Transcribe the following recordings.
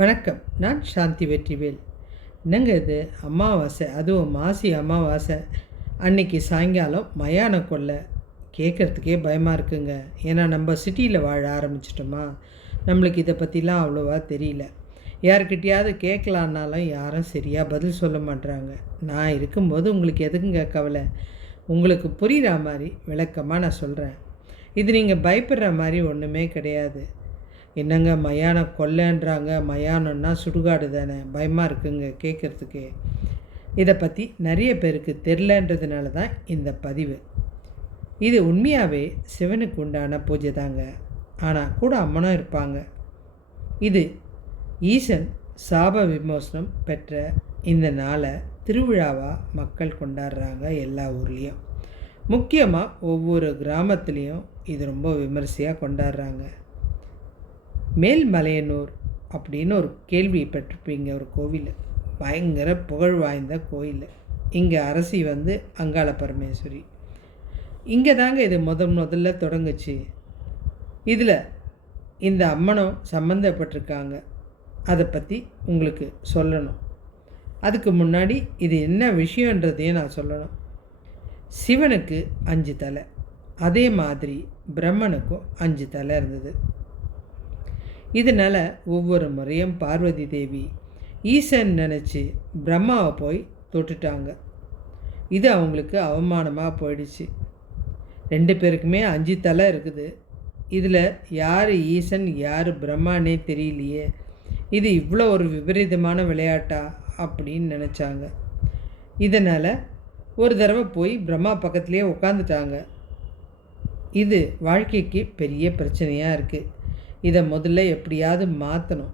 வணக்கம். நான் சாந்தி வெற்றிவேல். என்னங்க இது அமாவாசை, அதுவும் மாசி அமாவாசை அன்னைக்கு சாயங்காலம் மயான கொள்ளை கேட்குறதுக்கே பயமாக இருக்குங்க. ஏன்னா நம்ம சிட்டியில் வாழ ஆரம்பிச்சிட்டோமா, நம்மளுக்கு இதை பற்றிலாம் அவ்வளோவா தெரியல. யார்கிட்டையாவது கேட்கலான்னாலும் யாரும் சரியாக பதில் சொல்ல மாட்றாங்க. நான் இருக்கும்போது உங்களுக்கு எதுக்குங்க கவலை? உங்களுக்கு புரிகிற மாதிரி விளக்கமாக நான் சொல்கிறேன். இது நீங்கள் பயப்படுற மாதிரி ஒன்றுமே கிடையாது. என்னங்க மயானம் கொல்லைன்றாங்க, மயானம்னா சுடுகாடு தானே, பயமாக இருக்குங்க கேட்குறதுக்கு. இதை பற்றி நிறைய பேருக்கு தெரிலன்றதுனால தான் இந்த பதிவு. இது உண்மையாகவே சிவனுக்கு உண்டான பூஜை தாங்க. ஆனால் கூட அம்மனும் இருப்பாங்க. இது ஈசன் சாப விமோசனம் பெற்ற இந்த நாளை திருவிழாவாக மக்கள் கொண்டாடுறாங்க எல்லா ஊர்லேயும். முக்கியமாக ஒவ்வொரு கிராமத்துலேயும் இது ரொம்ப விமரிசையாக கொண்டாடுறாங்க. மேல்மலையனூர் அப்படின்னு ஒரு கேள்விப்பட்டிருப்பீங்க. ஒரு கோவில், பயங்கர புகழ் வாய்ந்த கோயில். இங்கே அரசி அங்காள பரமேஸ்வரி. இங்கே தாங்க இது முதல்ல தொடங்குச்சு. இதில் இந்த அம்மனும் சம்மந்தப்பட்டிருக்காங்க. அதை பற்றி உங்களுக்கு சொல்லணும். அதுக்கு முன்னாடி இது என்ன விஷயன்றதையும் நான் சொல்லணும். சிவனுக்கு 5 தலை, அதே மாதிரி பிரம்மனுக்கும் 5 தலை இருந்தது. இதனால் ஒவ்வொரு முறையும் பார்வதி தேவி ஈசன் நினச்சி பிரம்மாவை போய் தொட்டுட்டாங்க. இது அவங்களுக்கு அவமானமாக போயிடுச்சு. 2 பேருக்குமே 5 தலை இருக்குது. இதில் யார் ஈசன் யார் பிரம்மானே தெரியலையே, இது இவ்வளோ ஒரு விபரீதமான விளையாட்டா அப்படின்னு நினச்சாங்க. இதனால் ஒரு தடவை போய் பிரம்மா பக்கத்துலேயே உட்காந்துட்டாங்க. இது வாழ்க்கைக்கு பெரிய பிரச்சனையாக இருக்குது. இதை முதல்ல எப்படியாவது மாற்றணும்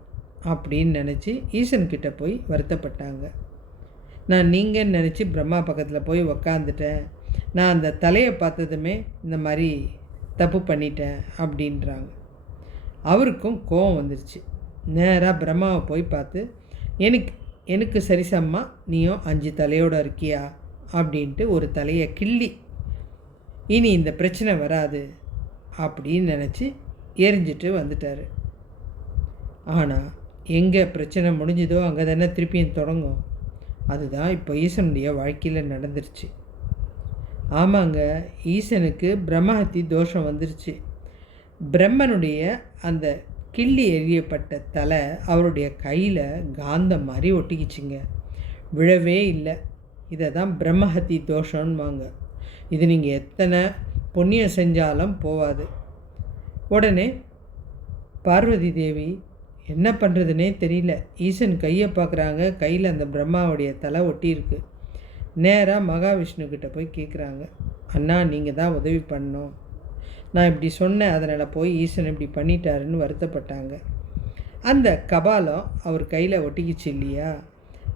அப்படின்னு நினச்சி ஈசன்கிட்ட போய் வருத்தப்பட்டாங்க. நான் நீங்கன்னு நினச்சி பிரம்மா பக்கத்தில் போய் உக்காந்துட்டேன். நான் அந்த தலையை பார்த்ததுமே இந்த மாதிரி தப்பு பண்ணிட்டேன் அப்படின்றாங்க. அவருக்கும் கோபம் வந்துருச்சு. நேராக பிரம்மாவை போய் பார்த்து, எனக்கு சரிசம்மா நீயும் 5 தலையோடு இருக்கியா அப்படின்ட்டு ஒரு தலையை கிள்ளி, இனி இந்த பிரச்சனை வராது அப்படின்னு நினச்சி எரிஞ்சிட்டு வந்துட்டார். ஆனால் எங்கே பிரச்சனை முடிஞ்சதோ அங்கே தானே திருப்பியும் தொடங்கும். அதுதான் இப்போ ஈசனுடைய வாழ்க்கையில் நடந்துருச்சு. ஆமாங்க, ஈசனுக்கு பிரம்மஹத்தி தோஷம் வந்துருச்சு. பிரம்மனுடைய அந்த கிள்ளி எறியப்பட்ட தலை அவருடைய கையில் காந்தம் மாதிரி ஒட்டிக்கிச்சிங்க, விழவே இல்லை. இதை தான் பிரம்மஹத்தி தோஷம்வாங்க. இது நீங்கள் எத்தனை புண்ணியம் செஞ்சாலும் போகாது. உடனே பார்வதி தேவி என்ன பண்ணுறதுனே தெரியல. ஈசன் கையை பார்க்குறாங்க, கையில் அந்த பிரம்மாவுடைய தலை ஒட்டியிருக்கு. நேராக மகாவிஷ்ணுக்கிட்ட போய் கேட்குறாங்க, அண்ணா நீங்கள் தான் உதவி பண்ணணும், நான் இப்படி சொன்னேன், அதனால் போய் ஈசன் இப்படி பண்ணிட்டாருன்னு வருத்தப்பட்டாங்க. அந்த கபாலம் அவர் கையில் ஒட்டிக்கிச்சு இல்லையா,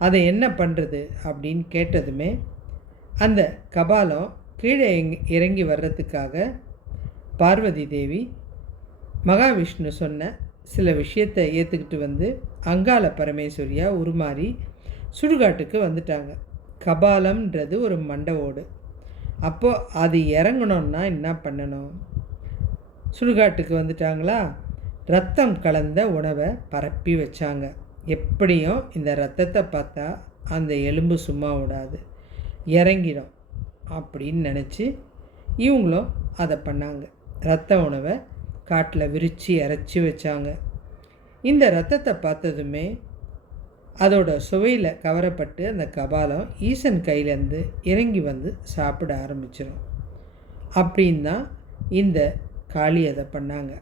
அதை என்ன பண்ணுறது அப்படின்னு கேட்டதுமே அந்த கபாலம் கீழே இறங்கி வர்றதுக்காக பார்வதி தேவி மகாவிஷ்ணு சொன்ன சில விஷயத்தை ஏற்றுக்கிட்டு அங்காள பரமேஸ்வரியாக உருமாறி சுடுகாட்டுக்கு வந்துட்டாங்க. கபாலம்ன்றது ஒரு மண்டை ஓடு. அப்போது அது இறங்கணுன்னா என்ன பண்ணணும்? சுடுகாட்டுக்கு வந்துட்டாங்களா, ரத்தம் கலந்த உணவை பரப்பி வச்சாங்க. எப்படியும் இந்த ரத்தத்தை பார்த்தா அந்த எலும்பு சும்மா விடாது, இறங்கிடும் அப்படின்னு நினச்சி இவங்களும் அதை பண்ணாங்க. ரத்த உணவை காட்டில் விரித்து இறச்சி வச்சாங்க. இந்த ரத்தத்தை பார்த்ததுமே அதோட சுவையில் கவரப்பட்டு அந்த கபாலம் ஈசன் கையிலேருந்து இறங்கி சாப்பிட ஆரம்பிச்சிடும். அப்படின்னு தான் இந்த காளி அதை பண்ணாங்க.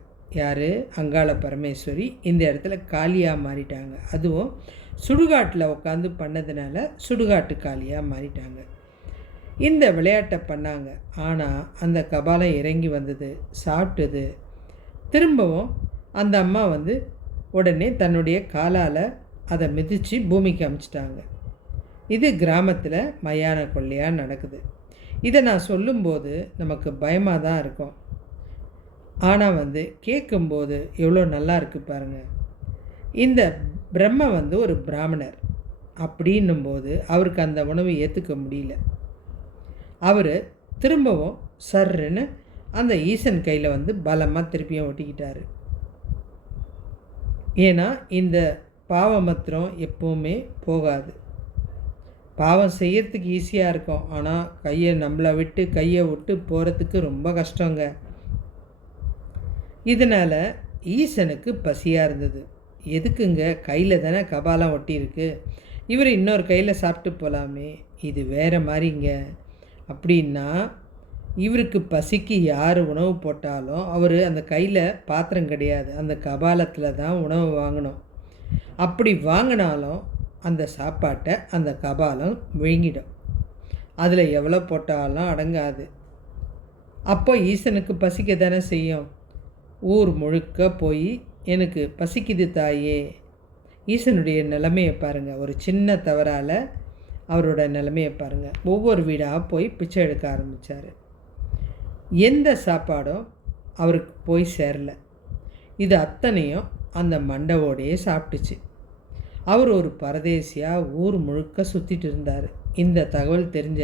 யார்? அங்காள பரமேஸ்வரி இந்த இடத்துல காளியாக மாறிட்டாங்க. அதுவும் சுடுகாட்டில் உட்காந்து பண்ணதுனால சுடுகாட்டு காளியாக மாறிட்டாங்க. இந்த விளையாட்டை பண்ணாங்க. ஆனால் அந்த கபாலம் இறங்கி வந்தது, சாப்பிட்டது. திரும்பவும் அந்த அம்மா உடனே தன்னுடைய காலால் அதை மிதித்து பூமிக்கு அமிச்சிட்டாங்க. இது கிராமத்தில் மயான கொள்ளையாக நடக்குது. இதை நான் சொல்லும்போது நமக்கு பயமாக தான் இருக்கும். ஆனால் கேட்கும்போது எவ்வளோ நல்லா இருக்குது பாருங்கள். இந்த பிரம்ம ஒரு பிராமணர் அப்படின்னும்போது அவருக்கு அந்த உணவை ஏற்றுக்க முடியல. அவர் திரும்பவும் சர்ன்னு அந்த ஈசன் கையில் பலமாக திருப்பியும் ஒட்டிக்கிட்டார். ஏன்னா இந்த பாவம் மாத்திரம் எப்போவுமே போகாது. பாவம் செய்யறதுக்கு ஈஸியாக இருக்கும், ஆனால் நம்மளை விட்டு கையை விட்டு போகிறதுக்கு ரொம்ப கஷ்டங்க. இதனால் ஈசனுக்கு பசியாக இருந்தது. எதுக்குங்க, கையில் தானே கபாலம் ஒட்டியிருக்கு, இவர் இன்னொரு கையில் சாப்பிட்டு போகலாமே, இது வேறு மாதிரிங்க. அப்படின்னா இவருக்கு பசிக்கு யார் உணவு போட்டாலும் அவர் அந்த கையில் பாத்திரம் கிடையாது, அந்த கபாலத்தில் தான் உணவு வாங்கணும். அப்படி வாங்கினாலும் அந்த சாப்பாட்டை அந்த கபாலம் விழுங்கிடும். அதில் எவ்வளோ போட்டாலும் அடங்காது. அப்போ ஈசனுக்கு பசிக்க தானே செய்யும். ஊர் முழுக்க போய் எனக்கு பசிக்குது தாயே. ஈசனுடைய நிலைமையை பாருங்கள், ஒரு சின்ன தவறால் அவரோட நிலைமையை பாருங்கள். ஒவ்வொரு வீடாக போய் பிச்சை எடுக்க ஆரம்பித்தார். எந்த சாப்பாடும் அவருக்கு போய் சேரல. இது அத்தனையும் அந்த மண்டவோடையே சாப்பிட்டுச்சு. அவர் ஒரு பரதேசியாக ஊர் முழுக்க சுற்றிட்டு இருந்தார். இந்த தகவல் தெரிஞ்ச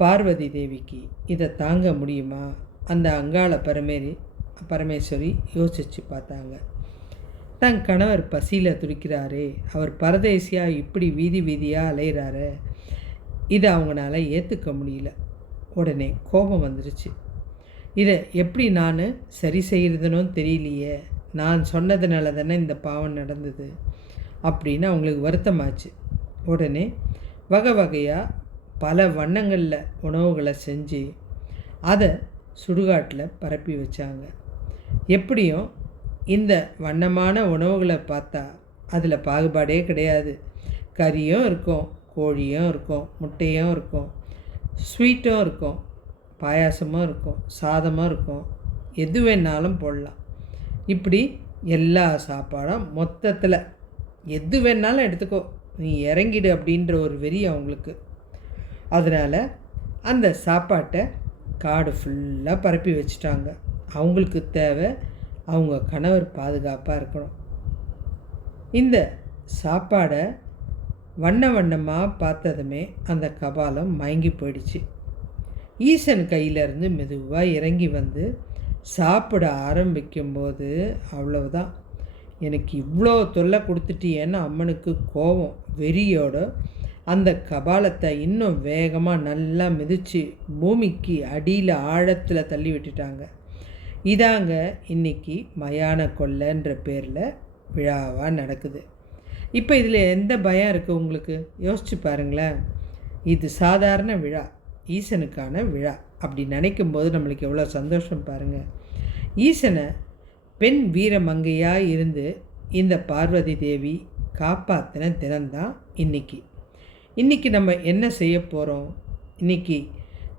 பார்வதி தேவிக்கு இதை தாங்க முடியுமா? அந்த அங்காள பரமேஸ்வரி யோசித்து பார்த்தாங்க. தன் கணவர் பசியில் துடிக்கிறாரே, அவர் பரதேசியாக இப்படி வீதி வீதியாக அலைகிறாரு, இதை அவங்களால ஏற்றுக்க முடியல. உடனே கோபம் வந்துருச்சு. இதை எப்படி நான் சரி செய்கிறதுன்னு தெரியலையே, நான் சொன்னதுனால தானே இந்த பாவம் நடந்தது அப்படின்னு அவங்களுக்கு வருத்தமாச்சு. உடனே வகை வகையாக பல வண்ணங்களில் உணவுகளை செஞ்சு அதை சுடுகாட்டில் பரப்பி வச்சாங்க. எப்படியும் இந்த வண்ணமான உணவுகளை பார்த்தா அதில் பாகுபாடே கிடையாது. கறியும் இருக்கும், கோழியும் இருக்கும், முட்டையும் இருக்கும், ஸ்வீட்டும் இருக்கும், பாயாசமும் இருக்கும், சாதமும் இருக்கும், எது வேணாலும் போடலாம். இப்படி எல்லா சாப்பாடும் மொத்தத்தில் எது வேணாலும் எடுத்துக்கோ, நீ இறங்கிடு அப்படின்ற ஒரு வெறி அவங்களுக்கு. அதனால் அந்த சாப்பாட்டை காடு ஃபுல்லாக பரப்பி வச்சுட்டாங்க. அவங்களுக்கு தேவை அவங்க கணவர் பாதுகாப்பாக இருக்கணும். இந்த சாப்பாடை வண்ண வண்ணமாக பார்த்ததுமே அந்த கபாலம் மயங்கி போயிடுச்சு. ஈசன் கையிலேருந்து மெதுவாக இறங்கி வந்து சாப்பிட ஆரம்பிக்கும்போது அவ்வளவுதான், எனக்கு இவ்வளோ தொல்லை கொடுத்துட்டியேன்னு அம்மனுக்கு கோபம் வெறியோட அந்த கபாலத்தை இன்னும் வேகமாக நல்லா மிதித்து பூமிக்கு அடியில் ஆழத்தில் தள்ளி விட்டுட்டாங்க. இதாங்க இன்றைக்கி மயான கொள்ளைன்ற பேரில் விழாவாக நடக்குது. இப்போ இதில் எந்த பயம் இருக்குது உங்களுக்கு? யோசிச்சு பாருங்களேன். இது சாதாரண விழா, ஈசனுக்கான விழா. அப்படி நினைக்கும்போது நம்மளுக்கு எவ்வளோ சந்தோஷம் பாருங்கள். ஈசனை பெண் வீரமங்கையாக இருந்து இந்த பார்வதி தேவி காப்பாற்றின தினம்தான் இன்றைக்கி நம்ம என்ன செய்ய போகிறோம்? இன்றைக்கி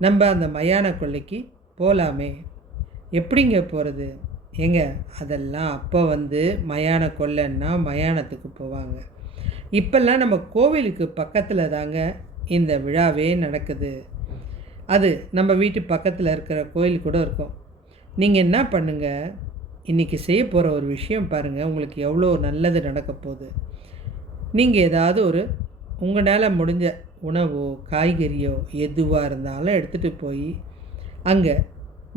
நம்ம அந்த மயான கொள்ளைக்கு போகலாமே. எப்படிங்க போகிறது? அதெல்லாம் அப்போ மயான கொள்ளைன்னா மயானத்துக்கு போவாங்க. இப்போல்லாம் நம்ம கோவிலுக்கு பக்கத்தில் தாங்க இந்த விழாவே நடக்குது. அது நம்ம வீட்டு பக்கத்தில் இருக்கிற கோயில் கூட இருக்கும். நீங்கள் என்ன பண்ணுங்கள், இன்றைக்கி செய்ய போகிற ஒரு விஷயம் பாருங்கள், உங்களுக்கு எவ்வளோ நல்லது நடக்க போகுது. நீங்கள் ஏதாவது உங்களால் முடிஞ்ச உணவோ காய்கறியோ எதுவாக இருந்தாலும் எடுத்துகிட்டு போய் அங்கே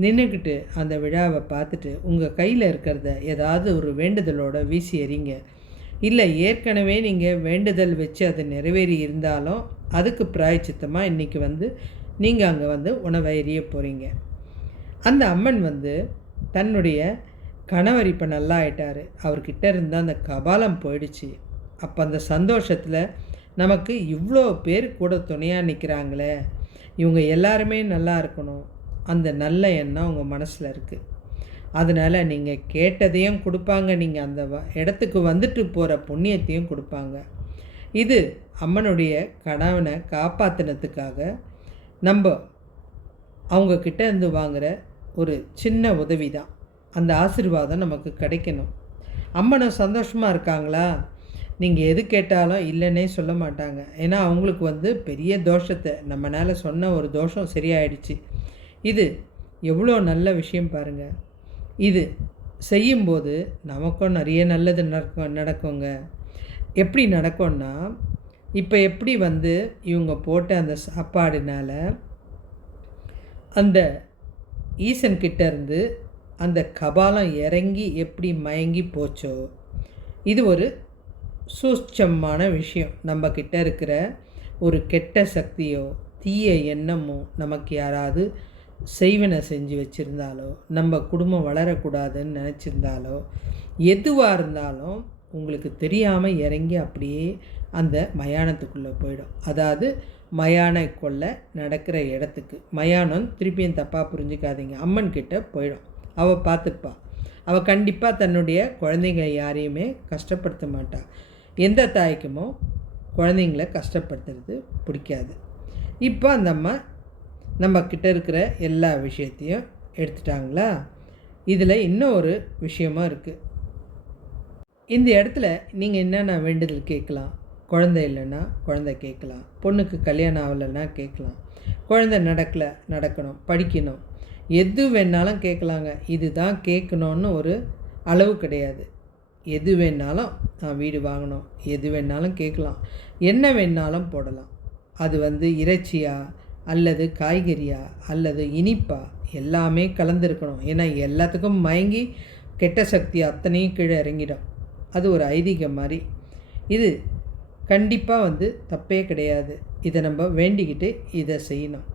நின்றுக்கிட்டு அந்த விழாவை பார்த்துட்டு உங்கள் கையில் இருக்கிறத ஏதாவது ஒரு வேண்டுதலோடு வீசி எறிங்க. இல்லை ஏற்கனவே நீங்கள் வேண்டுதல் வச்சு அது நிறைவேறி இருந்தாலும் அதுக்கு பிராயச்சித்தமாக இன்றைக்கி நீங்கள் அங்கே உணவை எறிய போகிறீங்க. அந்த அம்மன் தன்னுடைய கணவர் இப்போ நல்லா ஆயிட்டார், அவர்கிட்ட இருந்தால் அந்த கபாலம் போயிடுச்சு. அப்போ அந்த சந்தோஷத்தில் நமக்கு இவ்வளோ பேர் கூட துணையாக நிற்கிறாங்களே, இவங்க எல்லாருமே நல்லா இருக்கணும், அந்த நல்ல எண்ணம் உங்கள் மனசில் இருக்குது. அதனால் நீங்கள் கேட்டதையும் கொடுப்பாங்க, நீங்கள் அந்த இடத்துக்கு வந்துட்டு போகிற புண்ணியத்தையும் கொடுப்பாங்க. இது அம்மனுடைய கணவனை காப்பாற்றினத்துக்காக நம்ம அவங்கக்கிட்ட இருந்து வாங்குகிற ஒரு சின்ன உதவி தான். அந்த ஆசீர்வாதம் நமக்கு கிடைக்கணும். அம்மனும் சந்தோஷமாக இருக்காங்களா? நீங்கள் எது கேட்டாலும் இல்லைன்னே சொல்ல மாட்டாங்க. ஏன்னா அவங்களுக்கு பெரிய தோஷத்தை நம்மளால் சொன்ன ஒரு தோஷம் சரியாயிடுச்சு. இது எவ்வளோ நல்ல விஷயம் பாருங்கள். இது செய்யும்போது நமக்கும் நிறைய நல்லது நடக்குங்க. எப்படி நடக்கும்னா, இப்போ எப்படி இவங்க போட்ட அந்த சாப்பாடுனால அந்த ஈசன்கிட்ட இருந்து அந்த கபாலம் இறங்கி எப்படி மயங்கி போச்சோ, இது ஒரு சூட்சமான விஷயம். நம்ம கிட்ட இருக்கிற ஒரு கெட்ட சக்தியோ தீய எண்ணமோ நமக்கு யாராவது செய்வினை செஞ்சு வச்சுருந்தாலோ, நம்ம குடும்பம் வளரக்கூடாதுன்னு நினச்சிருந்தாலோ, எதுவாக இருந்தாலும் உங்களுக்கு தெரியாமல் இறங்கி அப்படியே அந்த மயானத்துக்குள்ளே போயிடும். அதாவது மயான கொள்ளை நடக்கிற இடத்துக்கு, மயானம் திருப்பியும் தப்பாக புரிஞ்சுக்காதீங்க, அம்மன் கிட்ட போயிடும். அவள் பார்த்துப்பா. அவள் கண்டிப்பாக தன்னுடைய குழந்தைங்க யாரையுமே கஷ்டப்படுத்த மாட்டாள். எந்த தாய்க்குமோ குழந்தைங்கள கஷ்டப்படுத்துறது பிடிக்காது. இப்போ அந்த அம்மா நம்ம கிட்ட இருக்கிற எல்லா விஷயத்தையும் எடுத்துட்டாங்களா? இதில் இன்னும் ஒரு விஷயமும் இருக்குது. இந்த இடத்துல நீங்கள் என்னென்ன வேண்டுதல் கேட்கலாம்? குழந்தை இல்லைன்னா குழந்தை கேட்கலாம், பொண்ணுக்கு கல்யாணம் ஆகலைன்னா கேட்கலாம், குழந்தை நடக்கணும், படிக்கணும், எது வேணாலும் கேட்கலாங்க. இதுதான் கேட்கணுன்னு ஒரு அளவு கிடையாது. எது வேணாலும், நான் வீடு வாங்கணும், எது வேணாலும் கேட்கலாம், என்ன வேணாலும் போடலாம். அது இறைச்சியா அல்லது காய்கறியா அல்லது இனிப்பா எல்லாமே கலந்துருக்கணும். ஏன்னா எல்லாத்துக்கும் மயங்கி கெட்ட சக்தி அத்தனையும் கீழே இறங்கிடும். அது ஒரு ஐதீகம் மாதிரி. இது கண்டிப்பாக தப்பே கிடையாது. இதை நம்ம வேண்டிக்கிட்டு இதை செய்யணும்.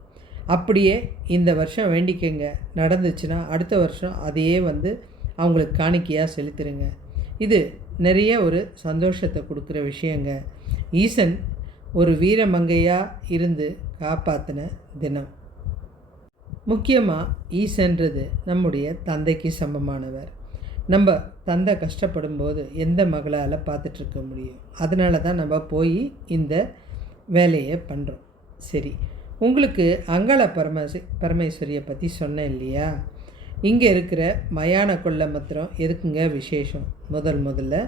அப்படியே இந்த வருஷம் வேண்டிக்கங்க, நடந்துச்சுன்னா அடுத்த வருஷம் அதையே அவங்களுக்கு காணிக்கையாக செலுத்துருங்க. இது நிறைய ஒரு சந்தோஷத்தை கொடுக்குற விஷயங்க. ஈசன் ஒரு வீரமங்கையாக இருந்து காப்பாற்றின தினம். முக்கியமாக ஈசன்றது நம்முடைய தந்தைக்கு சமமானவர். நம்ம தந்தை கஷ்டப்படும் போது எந்த மகளால் பார்த்துட்ருக்க முடியும்? அதனால தான் நம்ம போய் இந்த வேலையை பண்ணுறோம். சரி, உங்களுக்கு அங்காள பரமேஸ்வரியை பற்றி சொன்னேன் இல்லையா? இங்கே இருக்கிற மயான கொள்ளை மாத்திரம் எதுக்குங்க விசேஷம்? முதல்ல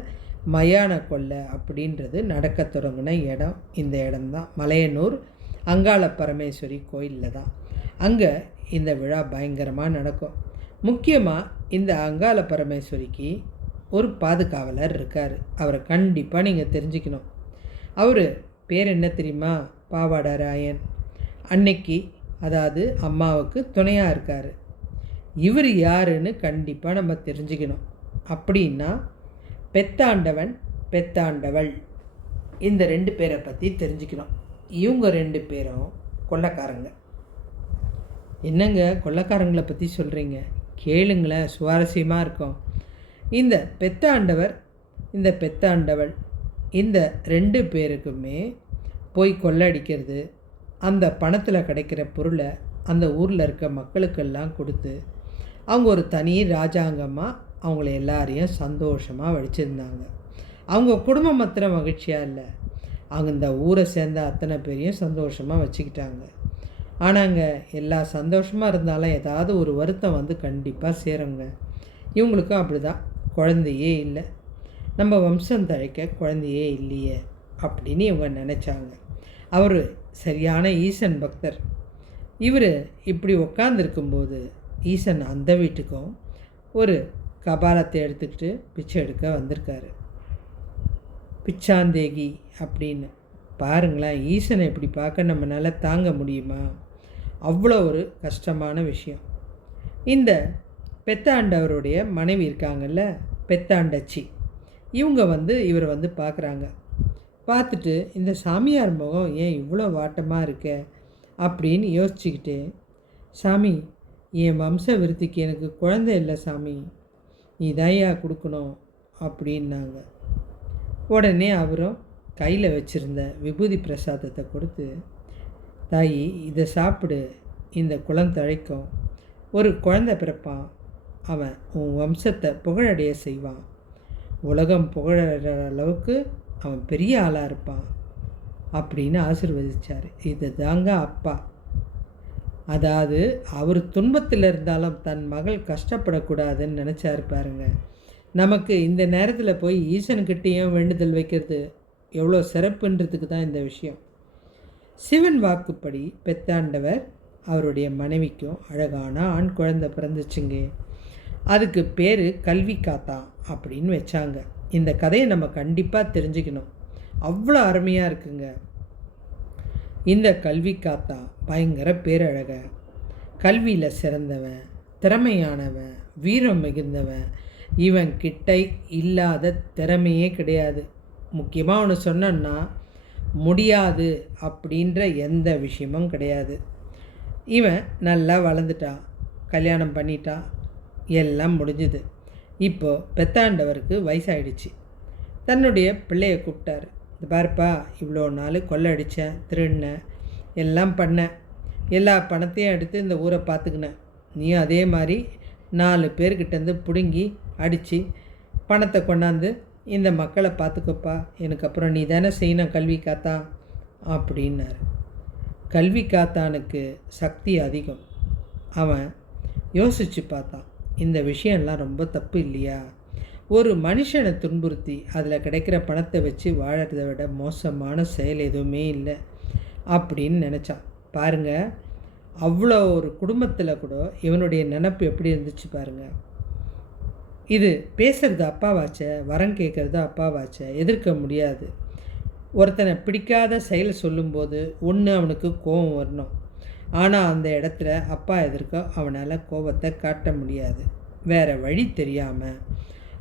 மயான கொள்ளை அப்படின்றது நடக்க தொடங்கின இடம் இந்த இடம்தான். மலையனூர் அங்காள பரமேஸ்வரி கோயிலில் தான். அங்கே இந்த விழா பயங்கரமாக நடக்கும். முக்கியமாக இந்த அங்காள பரமேஸ்வரிக்கு ஒரு பாதுகாவலர் இருக்கார். அவரை கண்டிப்பாக நீங்கள் தெரிஞ்சுக்கணும். அவர் பேர் என்ன தெரியுமா? பாவாடராயன். அன்னைக்கு அதாவது அம்மாவுக்கு துணையாக இருக்கார். இவர் யாருன்னு கண்டிப்பாக நம்ம தெரிஞ்சுக்கணும். அப்படின்னா பெத்தாண்டவன் பெத்தாண்டவள் இந்த 2 பேரை பற்றி தெரிஞ்சுக்கணும். இவங்க 2 பேரும் கொள்ளைக்காரங்க. என்னங்க கொள்ளைக்காரங்களை பற்றி சொல்கிறீங்க? கேளுங்களேன், சுவாரஸ்யமாக இருக்கும். இந்த பெத்தாண்டவர் இந்த பெத்தாண்டவள் இந்த 2 பேருக்குமே போய் கொள்ளடிக்கிறது, அந்த பணத்தில் கிடைக்கிற பொருளை அந்த ஊரில் இருக்க மக்களுக்கெல்லாம் கொடுத்து அவங்க ஒரு தனி ராஜாங்கமாக அவங்கள எல்லாரையும் சந்தோஷமாக வச்சுருந்தாங்க. அவங்க குடும்பம் மாத்திரம் மகிழ்ச்சியாக இல்லை, அவங்க இந்த ஊரை சேர்ந்த அத்தனை பேரையும் சந்தோஷமாக வச்சுக்கிட்டாங்க. ஆனாங்க எல்லா சந்தோஷமாக இருந்தாலும் ஏதாவது ஒரு வருத்தம் கண்டிப்பாக சேருங்க. இவங்களுக்கும் அப்படி தான். குழந்தையே இல்லை, நம்ம வம்சம் தழைக்க குழந்தையே இல்லையே அப்படின்னு இவங்க நினச்சாங்க. அவர் சரியான ஈசன் பக்தர். இவர் இப்படி உக்காந்துருக்கும்போது ஈசன் அந்த வீட்டுக்கும் ஒரு கபாலத்தை எடுத்துக்கிட்டு பிச்சை எடுக்க வந்திருக்காரு. பிச்சாந்தேகி அப்படின்னு பாருங்களேன். ஈசனை இப்படி பார்க்க நம்மளால் தாங்க முடியுமா? அவ்வளோ ஒரு கஷ்டமான விஷயம். இந்த பெத்தாண்டவருடைய மனைவி இருக்காங்கல்ல, பெத்தாண்டச்சி, இவங்க இவரை பார்க்குறாங்க. பார்த்துட்டு இந்த சாமியார் முகம் ஏன் இவ்வளோ வாட்டமாக இருக்க அப்படின்னு யோசிச்சுக்கிட்டு, சாமி, என் வம்ச விருத்திக்கு எனக்கு குழந்தை இல்லை சாமி, நீ தாயா கொடுக்கணும் அப்படின்னாங்க. உடனே அவரும் கையில் வச்சுருந்த விபூதி பிரசாதத்தை கொடுத்து, தாயி இதை சாப்பிடு, இந்த குலம் தழைக்கும், ஒரு குழந்தை பிறப்பான், அவன் உன் வம்சத்தை புகழடைய செய்வான், உலகம் புகழற அளவுக்கு அவன் பெரிய ஆளாக இருப்பான் அப்படின்னு ஆசீர்வதிச்சார். இது தாங்க அப்பா. அதாவது அவர் துன்பத்தில் இருந்தாலும் தன் மகள் கஷ்டப்படக்கூடாதுன்னு நினச்சாரு பாருங்க. நமக்கு இந்த நேரத்தில் போய் ஈசன்கிட்டையும் வேண்டுதல் வைக்கிறது எவ்வளோ சிறப்புன்றதுக்கு தான் இந்த விஷயம். சிவன் வாக்குப்படி பெத்தாண்டவர் அவருடைய மனைவிக்கும் அழகான ஆண் குழந்தை பிறந்துச்சுங்க. அதுக்கு பேர் கல்வி காத்தா அப்படின்னு வச்சாங்க. இந்த கதையை நம்ம கண்டிப்பாக தெரிஞ்சுக்கணும். அவ்வளோ அருமையாக இருக்குங்க. இந்த கல்வி காத்தா பயங்கர பேரழக, கல்வியில் சிறந்தவன், திறமையானவன், வீரம் மிகுந்தவன். இவன் கிட்ட இல்லாத திறமையே கிடையாது. முக்கியமாக ஒன்று சொன்னேன்னா, முடியாது அப்படின்ற எந்த விஷயமும் கிடையாது. இவன் நல்லா வளர்ந்துட்டான், கல்யாணம் பண்ணிட்டான், எல்லாம் முடிஞ்சுது. இப்போது பெத்தாண்டவருக்கு வயசாயிடுச்சு. தன்னுடைய பிள்ளையை கூப்பிட்டாரு. இது பாருப்பா, இவ்வளோ நாள் கொள்ளை அடித்தேன், திருடினேன், எல்லாம் பண்ணேன், எல்லா பணத்தையும் எடுத்து இந்த ஊரை பார்த்துக்கினேன். நீயும் அதே மாதிரி 4 பேர்கிட்டேருந்து பிடுங்கி அடித்து பணத்தை கொண்டாந்து இந்த மக்களை பார்த்துக்கப்பா, எனக்கு அப்புறம் நீ தானே செய்யணும் கல்வி காத்தா அப்படின்னாரு. கல்வி காத்தானுக்கு சக்தி அதிகம். அவன் யோசித்து பார்த்தான், இந்த விஷயம்லாம் ரொம்ப தப்பு இல்லையா? ஒரு மனுஷனை துன்புறுத்தி அதில் கிடைக்கிற பணத்தை வச்சு வாழறதை விட மோசமான செயல் எதுவுமே இல்லை அப்படின்னு நினச்சான். பாருங்கள், அவ்வளோ ஒரு குடும்பத்தில் கூட இவனுடைய நினப்பு எப்படி இருந்துச்சு பாருங்கள். இது பேசுகிறது அப்பாவாச்ச, வரம் கேட்குறது அப்பாவாச்ச, எதிர்க்க முடியாது. ஒருத்தனை பிடிக்காத செயல் சொல்லும்போது ஒன்று அவனுக்கு கோபம் வரணும். ஆனால் அந்த இடத்துல அப்பா எதிர்க்க அவனால் கோபத்தை காட்ட முடியாது. வேறு வழி தெரியாமல்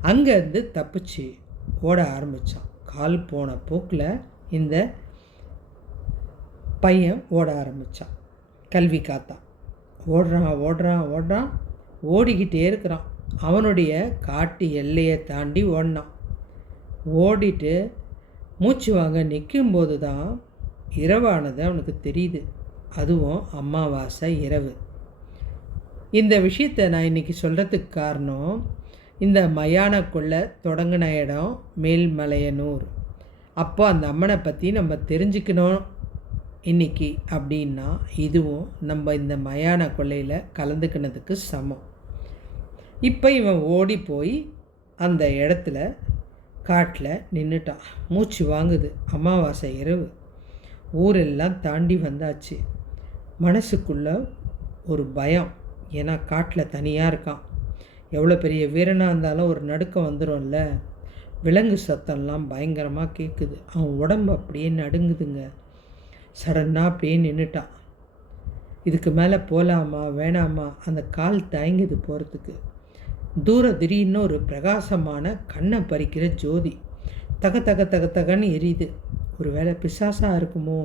அங்கேருந்து தப்பிச்சு ஓட ஆரம்பித்தான். கால் போன போக்கில் இந்த பையன் ஓட ஆரம்பித்தான். கல்வி காத்தான். ஓடுறான், ஓடிக்கிட்டே இருக்கிறான். அவனுடைய காட்டு எல்லையை தாண்டி ஓடினான். ஓடிட்டு மூச்சு வாங்க நிற்கும்போது தான் இரவானது அவனுக்கு தெரியுது. அதுவும் அமாவாசை இரவு. இந்த விஷயத்தை நான் இன்றைக்கி சொல்கிறதுக்கு காரணம், இந்த மயானக்குள்ளே தொடங்கின இடம் மேல்மலையனூர். அப்போ அந்த அம்மனை பற்றி நம்ம தெரிஞ்சுக்கணும் இன்றைக்கி அப்படின்னா, இதுவும் நம்ம இந்த மயான கொள்ளையில் கலந்துக்கினதுக்கு சமம். இப்போ இவன் ஓடி போய் அந்த இடத்துல காட்டில் நின்றுட்டான். மூச்சு வாங்குது. அமாவாசை இரவு. ஊரெல்லாம் தாண்டி வந்தாச்சு. மனசுக்குள்ளே ஒரு பயம். ஏன்னா காட்டில் தனியாக இருக்கான். எவ்வளோ பெரிய வீரனாக இருந்தாலும் ஒரு நடுக்கம் வந்துடும்ல. விலங்கு சத்தம்லாம் பயங்கரமாக கேட்குது. அவன் உடம்பு அப்படியே நடுங்குதுங்க. சடனாக அப்படியே நின்றுட்டான். இதுக்கு மேலே போகலாமா வேணாமா? அந்த கால் தயங்குது போகிறதுக்கு. திடீர்னு ஒரு பிரகாசமான கண்ணை பறிக்கிற ஜோதி தக தக தக தகன்னு எரியுது. ஒரு வேளை பிசாசாக இருக்குமோ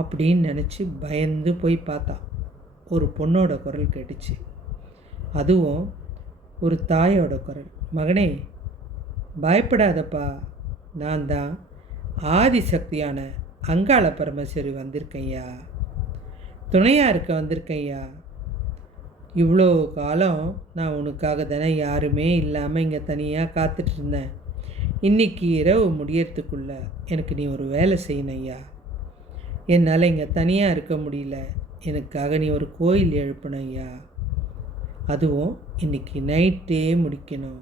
அப்படின்னு நினச்சி பயந்து போய் பார்த்தான். ஒரு பொண்ணோட குரல் கேட்டுச்சு. அதுவும் ஒரு தாயோட குரல். மகனே, பயப்படாதப்பா, நான் தான் ஆதிசக்தியான அங்காள பரமேஸ்வரி வந்திருக்கையா, துணையாக இருக்க வந்திருக்கையா. இவ்வளோ காலம் நான் உனக்காக தானே யாருமே இல்லாமல் இங்கே தனியாக காத்துட்ருந்தேன். இன்றைக்கி இரவு முடியறதுக்குள்ளே எனக்கு நீ ஒரு வேலை செய்யணும் ஐயா. என்னால் இங்கே தனியாக இருக்க முடியல. எனக்காக நீ ஒரு கோயில் எழுப்பணும் ஐயா. அதுவும் இன்றைக்கி நைட்டே முடிக்கணும்.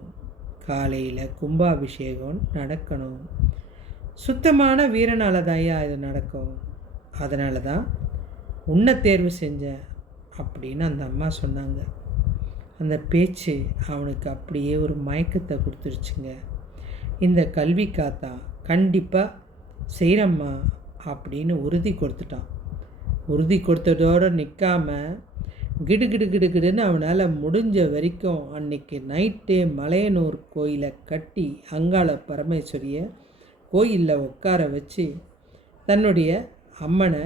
காலையில் கும்பாபிஷேகம் நடக்கணும். சுத்தமான வீரனால தான் ஐயா இது நடக்கும். அதனால தான் உன்னை தேர்வு செஞ்சேன் அப்படின்னு அந்த அம்மா சொன்னாங்க. அந்த பேச்சு அவனுக்கு அப்படியே ஒரு மயக்கத்தை கொடுத்துருச்சுங்க. இந்த கல்வி காத்தா கண்டிப்பாக செய்கிறம்மா அப்படின்னு உறுதி கொடுத்துட்டான். உறுதி கொடுத்ததோடு நிற்காம கிடுகிடுன்னு அவனால் முடிஞ்ச வரைக்கும் அன்னைக்கு நைட்டே மலையனூர் கோயிலை கட்டி அங்காள பரமேஸ்வரியை கோயிலில் உட்கார வச்சு தன்னுடைய அம்மனை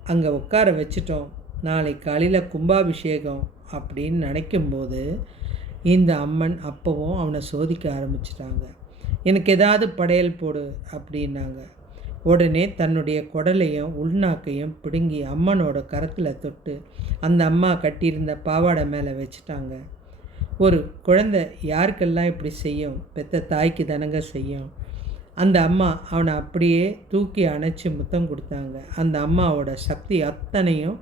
அங்கே உட்கார வச்சிட்டோம். நாளை காலையில் கும்பாபிஷேகம் அப்படின்னு நினைக்கும்போது இந்த அம்மன் அப்போவும் அவனை சோதிக்க ஆரம்பிச்சிட்டாங்க. எனக்கு ஏதாவது படையல் போடு அப்படின்னாங்க. உடனே தன்னுடைய குடலையும் உள்நாக்கையும் பிடுங்கி அம்மனோட கரத்தில் தொட்டு அந்த அம்மா கட்டியிருந்த பாவாடை மேலே வச்சுட்டாங்க. ஒரு குழந்தை யாருக்கெல்லாம் இப்படி செய்யும்? பெத்த தாய்க்கு தானங்க செய்யும். அந்த அம்மா அவனை அப்படியே தூக்கி அணைச்சி முத்தம் கொடுத்தாங்க. அந்த அம்மாவோட சக்தி அத்தனையும்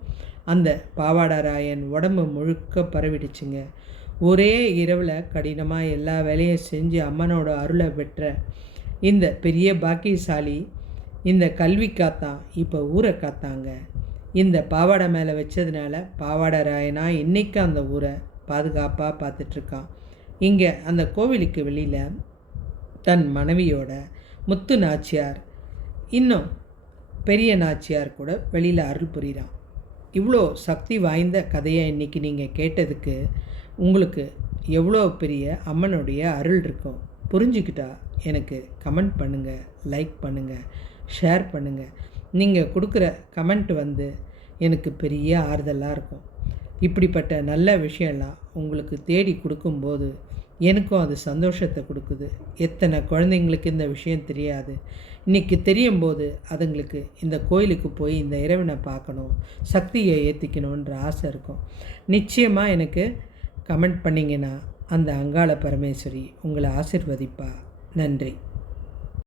அந்த பாவாடராயன் உடம்பு முழுக்க பரவிடுச்சுங்க. ஒரே இரவில் கடினமாக எல்லா வேலையும் செஞ்சு அம்மனோட அருளை பெற்ற இந்த பெரிய பாக்கியசாலி இந்த கல்வி காத்தான் இப்போ ஊரை காத்தாங்க. இந்த பாவாடை மேலே வச்சதுனால பாவாடராயனா இன்றைக்கும் அந்த ஊரை பாதுகாப்பாக பார்த்துட்ருக்கான். இங்கே அந்த கோவிலுக்கு வெளியில் தன் மனைவியோட முத்து நாச்சியார், இன்னும் பெரிய நாச்சியார் கூட வெளியில் அருள் புரிகிறான். இவ்வளோ சக்தி வாய்ந்த கதையை இன்றைக்கி நீங்கள் கேட்டதுக்கு உங்களுக்கு எவ்வளோ பெரிய அம்மனுடைய அருள் இருக்கும். புரிஞ்சுக்கிட்டா எனக்கு கமெண்ட் பண்ணுங்கள், லைக் பண்ணுங்கள், ஷேர் பண்ணுங்கள். நீங்கள் கொடுக்குற கமெண்ட் எனக்கு பெரிய ஆறுதலாக இருக்கும். இப்படிப்பட்ட நல்ல விஷயம்லாம் உங்களுக்கு தேடி கொடுக்கும்போது எனக்கும் அது சந்தோஷத்தை கொடுக்குது. எத்தனை குழந்தைங்களுக்கு இந்த விஷயம் தெரியாது. இன்றைக்கி தெரியும் போது அதுங்களுக்கு இந்த கோயிலுக்கு போய் இந்த இறைவனை பார்க்கணும், சக்தியை ஏற்றிக்கணுன்ற ஆசை இருக்கும். நிச்சயமாக எனக்கு கமெண்ட் பண்ணிங்கன்னா அந்த அங்காள பரமேஸ்வரி உங்களை ஆசிர்வதிப்பா. நன்றி.